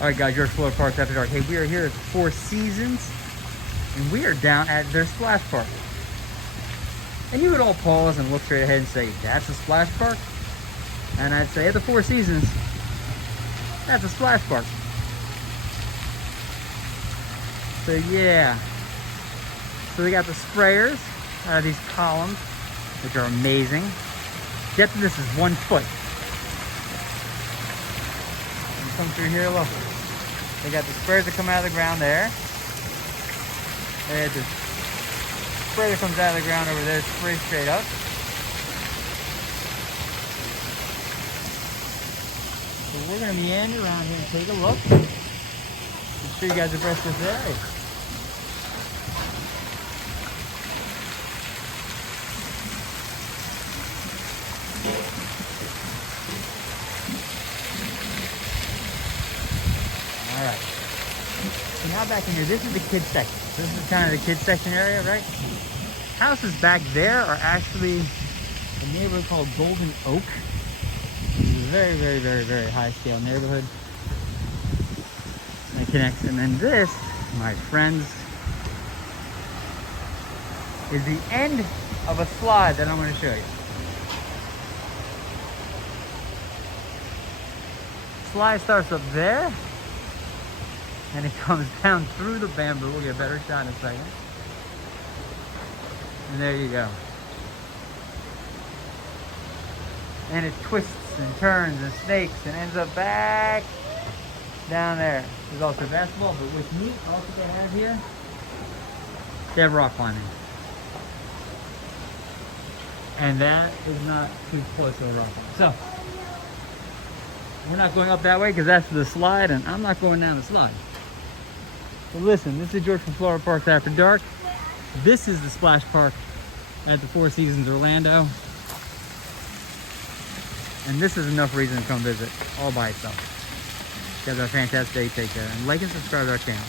All right, guys, George Florida Parks After Dark. Hey, we are here at the Four Seasons, and we are down at their splash park. And you would all pause and look straight ahead and say, that's a splash park? And I'd say, at the Four Seasons, that's a splash park. So yeah. So we got the sprayers out of these columns, which are amazing. Depth of this is 1 foot. And come through here, look. They got the sprayers that come out of the ground there. They had the spray that comes out of the ground over there, spray straight up. So we're gonna meander around here and take a look. I'm sure you guys are abreast of this area. All right. So now back in here, this is the kids section. This is kind of the kids section area, right? Houses back there are actually a neighborhood called Golden Oak. It's a very, very, very, very high scale neighborhood. And it connects. And then this, my friends, is the end of a slide that I'm going to show you. Slide starts up there. And it comes down through the bamboo. We'll get a better shot in a second. And there you go. And it twists and turns and snakes and ends up back down there. There's also basketball, but what's neat also they have here, they have rock climbing. And that is not too close to a rock climb. So, we're not going up that way because that's the slide, and I'm not going down the slide. So listen, this is George from Florida Parks After Dark. This is the splash park at the Four Seasons Orlando. And this is enough reason to come visit all by itself. You guys have a fantastic day. Take care. And like and subscribe to our channel.